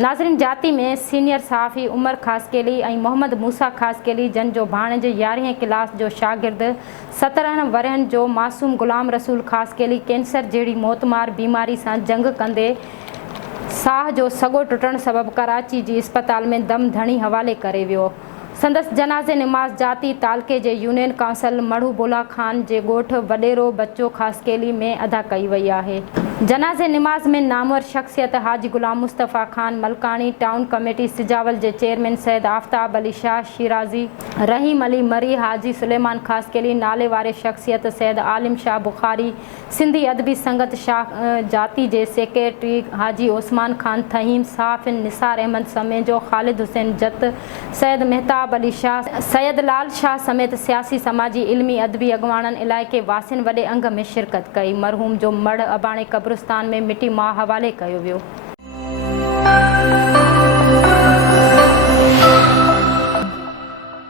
नाज़रीन, जाती में सीनियर सहाफ़ी उमर ख़ासकेली और मोहम्मद मूसा ख़ासकेली जन जो भाणेज 11वीं क्लास जो शागिर्द 17 वरहनि जो मासूम ग़ुलाम रसूल ख़ासकेली कैंसर जहिड़ी मौतमार बीमारी से जंग कंदे साह जो सॻो टुटण सबब कराची जी अस्पताल में दम धणी हवाले करे वियो। संदसि जनाज़े निमाज़ जाती तालके जे यूनियन काउंसिल मढ़ूबोला खान जे ॻोठ वॾेरो बच्चो ख़ासकेली में अदा कई वई आहे। जनाज़े निमाज़ में नामवर शख्सियत हाजी गुलाम मुस्तफ़ा खान मलकानी, टाउन कमेटी सिजावल जे चेयरमैन सैयद आफ्ताब अली शाह शिराजी, रहीम अली मरी, हाजी सुलेमान ख़ासकेली नाले वारे शख्सियत सैयद आलिम शाह बुखारी, सिंधी अदबी संगत शाह जाती जे सेक्रेटरी हाजी ओस्मान खान थहीम, सहाफ़िन निसार अहमद समेजो, ख़ालिद हुसैन जत, सैयद मेहताब अली शाह, सैयद लाल शाह समेत सियासी समाजी इल्मी अदबी अगवाणनि इलाइक़े वासिन वॾे अंग में शिरकत कई। मरहूम जो मढ़ अबाणे कब्रिस्तान में मिटी मां हवाले कयो वियो।